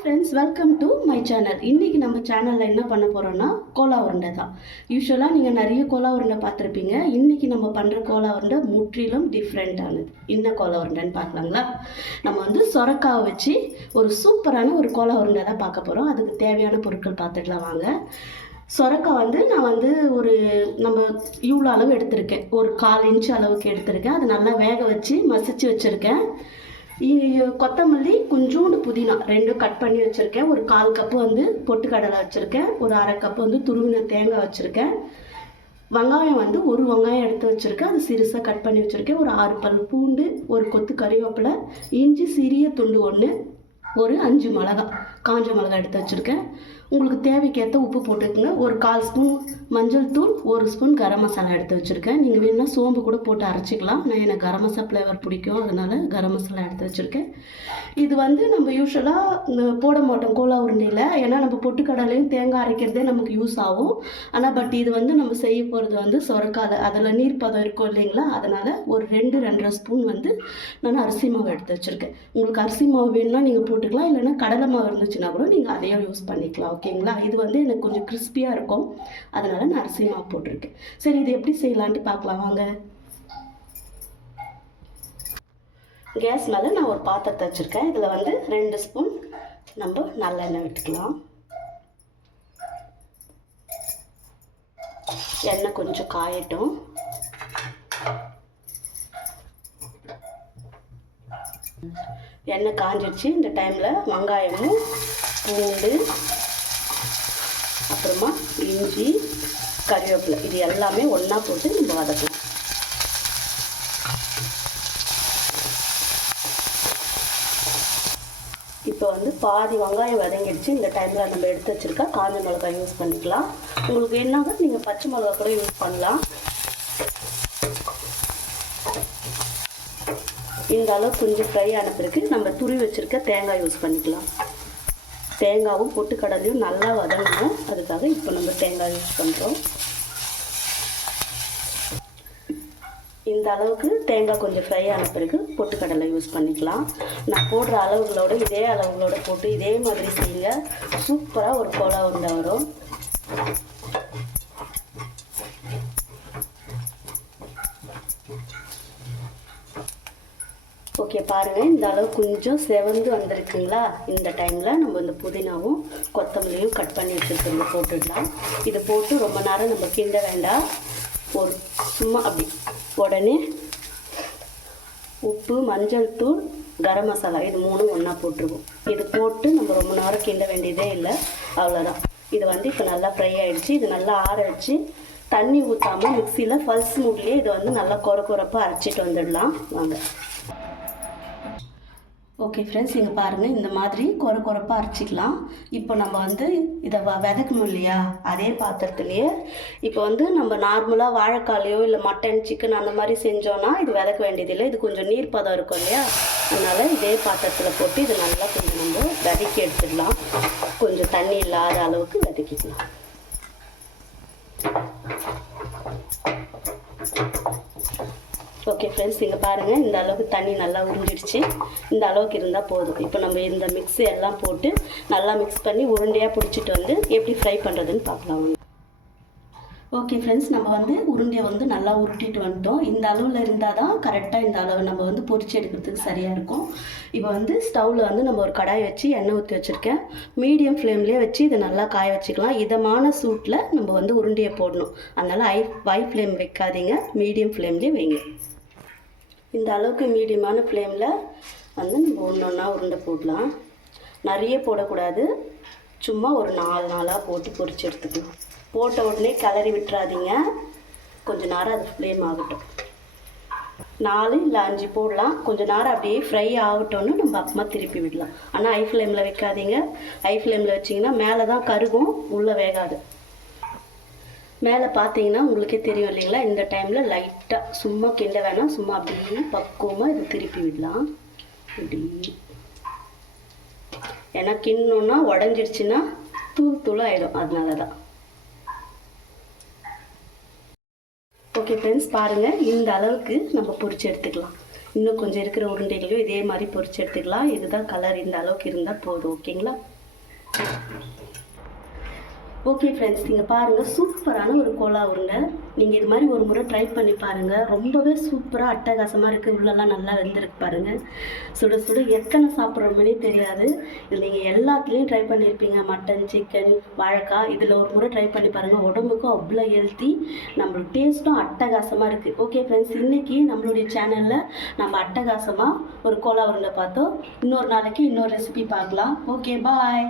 Friends welcome to my channel இன்றைக்கி நம்ம சேனலில் என்ன பண்ண போகிறோன்னா கோலா உருண்டை தான். யூஸ்வலாக நீங்கள் நிறைய கோலா உருண்டை பார்த்துருப்பீங்க. இன்றைக்கி நம்ம பண்ணுற கோலா உருண்டை முற்றிலும் டிஃப்ரெண்ட்டானது என்ன கோலா உருண்டைன்னு பார்க்கலாங்களா? நம்ம வந்து சொரக்காவை வச்சு ஒரு சூப்பரான ஒரு கோலா உருண்டை தான் பார்க்க போகிறோம் அதுக்கு தேவையான பொருட்கள் பார்த்துக்கலாம் வாங்க. சொரக்காய் வந்து நான் வந்து ஒரு நம்ம இவ்வளோ அளவு எடுத்திருக்கேன். ஒரு கால் இன்ச்சு அளவுக்கு எடுத்திருக்கேன். அது நல்லா வேக வச்சு மசிச்சு வச்சுருக்கேன். கொத்தமல்லி கொஞ்சோண்டு புதினா ரெண்டும் கட் பண்ணி வச்சுருக்கேன். ஒரு கால் கப்பு வந்து பொட்டுக்கடலை வச்சுருக்கேன். ஒரு அரை கப்பு வந்து துருவின தேங்காய் வச்சுருக்கேன். வெங்காயம் வந்து ஒரு வெங்காயம் எடுத்து வச்சுருக்கேன். அது சிறுசாக கட் பண்ணி வச்சுருக்கேன். ஒரு ஆறு பல் பூண்டு ஒரு கொத்து கறிவேப்பிலை இஞ்சி சிறிய துண்டு ஒன்று ஒரு அஞ்சு மிளகா காஞ்ச மிளகா எடுத்து வச்சுருக்கேன். உங்களுக்கு தேவைக்கேற்ற உப்பு போட்டுக்கோங்க. ஒரு கால் ஸ்பூன் மஞ்சள் தூள் ஒரு ஸ்பூன் கரம் மசாலா எடுத்து வச்சுருக்கேன். நீங்கள் வேணும்னா சோம்பு கூட போட்டு அரைச்சிக்கலாம். நான் எனக்கு கரம் மசாலா ஃப்ளேவர் பிடிக்கும். அதனால் கரம் மசாலா எடுத்து வச்சுருக்கேன். இது வந்து நம்ம யூஸ்வலாக போட மாட்டோம் கோலா உருண்டையில் ஏன்னா நம்ம பொட்டுக்கடலையும் தேங்காய் அரைக்கிறதே நமக்கு யூஸ் ஆகும். ஆனால் பட் இது வந்து நம்ம செய்ய போகிறது வந்து சொரக்காத அதில் நீர் பதம் இருக்கும் இல்லைங்களா? அதனால் ஒரு ரெண்டு ரெண்டரை ஸ்பூன் வந்து நான் அரிசி மாவு எடுத்து வச்சுருக்கேன். உங்களுக்கு அரிசி மாவு வேணும்னா நீங்கள் போட்டுக்கலாம். இல்லைன்னா கடலை மாவு இருந்துச்சுன்னா கூட நீங்கள் அதையும் யூஸ் பண்ணிக்கலாம் ஓகேங்களா? இது வந்து எனக்கு கொஞ்சம் கிறிஸ்பியாக இருக்கும். அதனால் நான் அரிசி மாவு போட்டிருக்கேன். சரி இது எப்படி செய்யலான்ட்டு பார்க்கலாம் வாங்க. கேஸ் மேலே நான் ஒரு பாத்திரத்தை வச்சுருக்கேன். இதில் வந்து ரெண்டு ஸ்பூன் நம்ம நல்லெண்ணெய் விட்டுக்கலாம். எண்ணெய் கொஞ்சம் காயட்டும். எண்ணெய் காஞ்சிடுச்சு இந்த டைமில் வெங்காயமும் பூண்டு அப்புறமா இஞ்சி கறிவேப்பிலை. இது எல்லாமே ஒன்றா போட்டு நம்ம வதக்கலாம். இப்போ வந்து பாதி வெங்காயம் வதங்கிடுச்சு. இந்த டைமில் நம்ம எடுத்து வச்சுருக்கா காஞ்ச மிளகாய் யூஸ் பண்ணிக்கலாம். உங்களுக்கு என்னங்க நீங்கள் பச்சை மிளகா கூட யூஸ் பண்ணலாம். இந்த அளவு கொஞ்சம் ஃப்ரை ஆன பிறகு நம்ம துருவி வச்சுருக்க தேங்காய் யூஸ் பண்ணிக்கலாம். தேங்காவும் பொட்டுக்கடலையும் நல்லா வதங்கணும். அதுக்காக இப்போ நம்ம தேங்காய் யூஸ் பண்ணுறோம் இந்த அளவுக்கு தேங்காய் கொஞ்சம் ஃப்ரை ஆன பிறகு பொட்டுக்கடலை யூஸ் பண்ணிக்கலாம். நான் போடுற அளவுகளோட இதே அளவுகளோட போட்டு இதே மாதிரி செய்யுங்க. சூப்பராக ஒரு கோலா உருண்டை வரும். ஓகே பாருங்கள் இந்த அளவு கொஞ்சம் செவந்து வந்திருக்குங்களா? இந்த டைமில் நம்ம இந்த புதினாவும் கொத்தமல்லியும் கட் பண்ணி வச்சுருக்கோம். போட்டுடலாம். இது போட்டு ரொம்ப நேரம் நம்ம கிண்ட வேண்டாம். ஒரு சும்மா அப்படி. உடனே உப்பு மஞ்சள் தூள் கரம் மசாலா இது மூணும் ஒன்றா போட்டுருவோம். இது போட்டு நம்ம ரொம்ப நேரம் கிண்ட வேண்டியதே இல்லை. அவ்வளோதான் இது வந்து இப்போ நல்லா ஃப்ரை ஆகிடுச்சு இது நல்லா ஆற வச்சு தண்ணி ஊற்றாமல் மிக்சியில் ஃபல்ஸ் மூட்லேயே இதை வந்து நல்லா குறை குறைப்பாக அரைச்சிட்டு வந்துடலாம். வாங்க. ஓகே ஃப்ரெண்ட்ஸ் இங்கே பாருங்கள் இந்த மாதிரி குறை குறைப்பாக அரைச்சிக்கலாம். இப்போ நம்ம வந்து இதை வ விதக்கணும் இல்லையா? அதே பாத்திரத்துலேயே இப்போ வந்து நம்ம நார்மலாக வாழைக்காலையோ இல்லை மட்டன் சிக்கன் அந்த மாதிரி செஞ்சோன்னா இது விதக்க வேண்டியதில்லை. இது கொஞ்சம் நீர் பதம் இருக்கும் இல்லையா? அதனால் இதே பாத்திரத்தில் போட்டு இது நல்லா கொஞ்சம் நம்ம வதக்கி எடுத்துடலாம். கொஞ்சம் தண்ணி இல்லாத அளவுக்கு வதக்கிக்கலாம். ஓகே ஃப்ரெண்ட்ஸ் இங்கே பாருங்கள் இந்த அளவுக்கு தண்ணி நல்லா உறிஞ்சிடுச்சு. இந்த அளவுக்கு இருந்தால் போதும். இப்போ நம்ம இந்த மிக்ஸி எல்லாம் போட்டு நல்லா மிக்ஸ் பண்ணி உருண்டையாக பிடிச்சிட்டு வந்து எப்படி ஃப்ரை பண்ணுறதுன்னு பார்க்கலாம். ஓகே ஃப்ரெண்ட்ஸ் நம்ம வந்து உருண்டையை வந்து நல்லா உருட்டிட்டு வந்துட்டோம். இந்த அளவில் இருந்தால் தான் கரெக்டாக இந்த அளவு நம்ம வந்து பொறிச்சு எடுக்கிறதுக்கு சரியாக இருக்கும். இப்போ வந்து ஸ்டவ்வில் வந்து நம்ம ஒரு கடாய் வச்சு எண்ணெய் ஊற்றி வச்சுருக்கேன். மீடியம் ஃப்ளேம்லேயே வச்சு இதை நல்லா காய வச்சுக்கலாம். இதமான சூட்டில் நம்ம வந்து உருண்டையை போடணும். அதனால் ஐ ஹை ஃப்ளேம் வைக்காதீங்க. மீடியம் ஃப்ளேம்லேயே வைங்க. இந்த அளவுக்கு மீடியமான ஃப்ளேமில் வந்து நம்ம ஒன்று ஒன்றா உருண்டை போடலாம். நிறைய போடக்கூடாது. சும்மா ஒரு நாலு நாளாக போட்டு பொறிச்சு எடுத்துக்கலாம். போட்ட உடனே கிளறி விட்டுறாதீங்க. கொஞ்ச நேரம் அது ஃப்ளேம் ஆகட்டும். நாலு இல்லை அஞ்சு போடலாம். கொஞ்ச நேரம் அப்படியே ஃப்ரை ஆகட்டோன்னு நம்ம அப்புறமா திருப்பி விடலாம். ஆனால் ஐ ஃப்ளேமில் வைக்காதீங்க. ஐ ஃப்ளேமில் வச்சிங்கன்னா மேலே தான் கருகும் உள்ளே வேகாது. மேலே பார்த்தீங்கன்னா உங்களுக்கே தெரியும் இல்லைங்களா? இந்த டைமில் லைட்டாக சும்மா கிண்ட வேணாம். சும்மா அப்படின்னு பக்குவமாக இது திருப்பி விடலாம். இப்படி. ஏன்னா கிண்ணோன்னா உடஞ்சிடுச்சுன்னா தூள் தூள் ஆகிடும் அதனால தான் ஓகே ஃப்ரெண்ட்ஸ் பாருங்கள் இந்த அளவுக்கு நம்ம பொறிச்சு எடுத்துக்கலாம். இன்னும் கொஞ்சம் இருக்கிற உருண்டைகளையும் இதே மாதிரி பொறிச்சு எடுத்துக்கலாம். இதுதான் கலர் இந்த அளவுக்கு இருந்தால் போதும். ஓகேங்களா ஓகே ஃப்ரெண்ட்ஸ் நீங்கள் பாருங்கள் சூப்பரான ஒரு கோலா உருண்டை நீங்கள் இது மாதிரி ஒரு முறை ட்ரை பண்ணி பாருங்கள் ரொம்பவே சூப்பராக அட்டகாசமாக இருக்குது உள்ளெல்லாம் நல்லா வெந்திருக்கு பாருங்கள் சுட சுட எத்தனை சாப்பிட்றோம்னே தெரியாது. இது நீங்கள் எல்லாத்துலேயும் ட்ரை பண்ணியிருப்பீங்க மட்டன் சிக்கன் வாழைக்காய் இதில் ஒரு முறை ட்ரை பண்ணி பாருங்கள் உடம்புக்கும் அவ்வளோ ஹெல்த்தி நம்மளுக்கு டேஸ்ட்டும் அட்டகாசமாக இருக்குது ஓகே ஃப்ரெண்ட்ஸ் இன்றைக்கி நம்மளுடைய சேனலில் நம்ம அட்டகாசமாக ஒரு கோலா உருண்டை பார்த்தோம். இன்னொரு நாளைக்கு இன்னொரு ரெசிபி பார்க்கலாம். Okay bye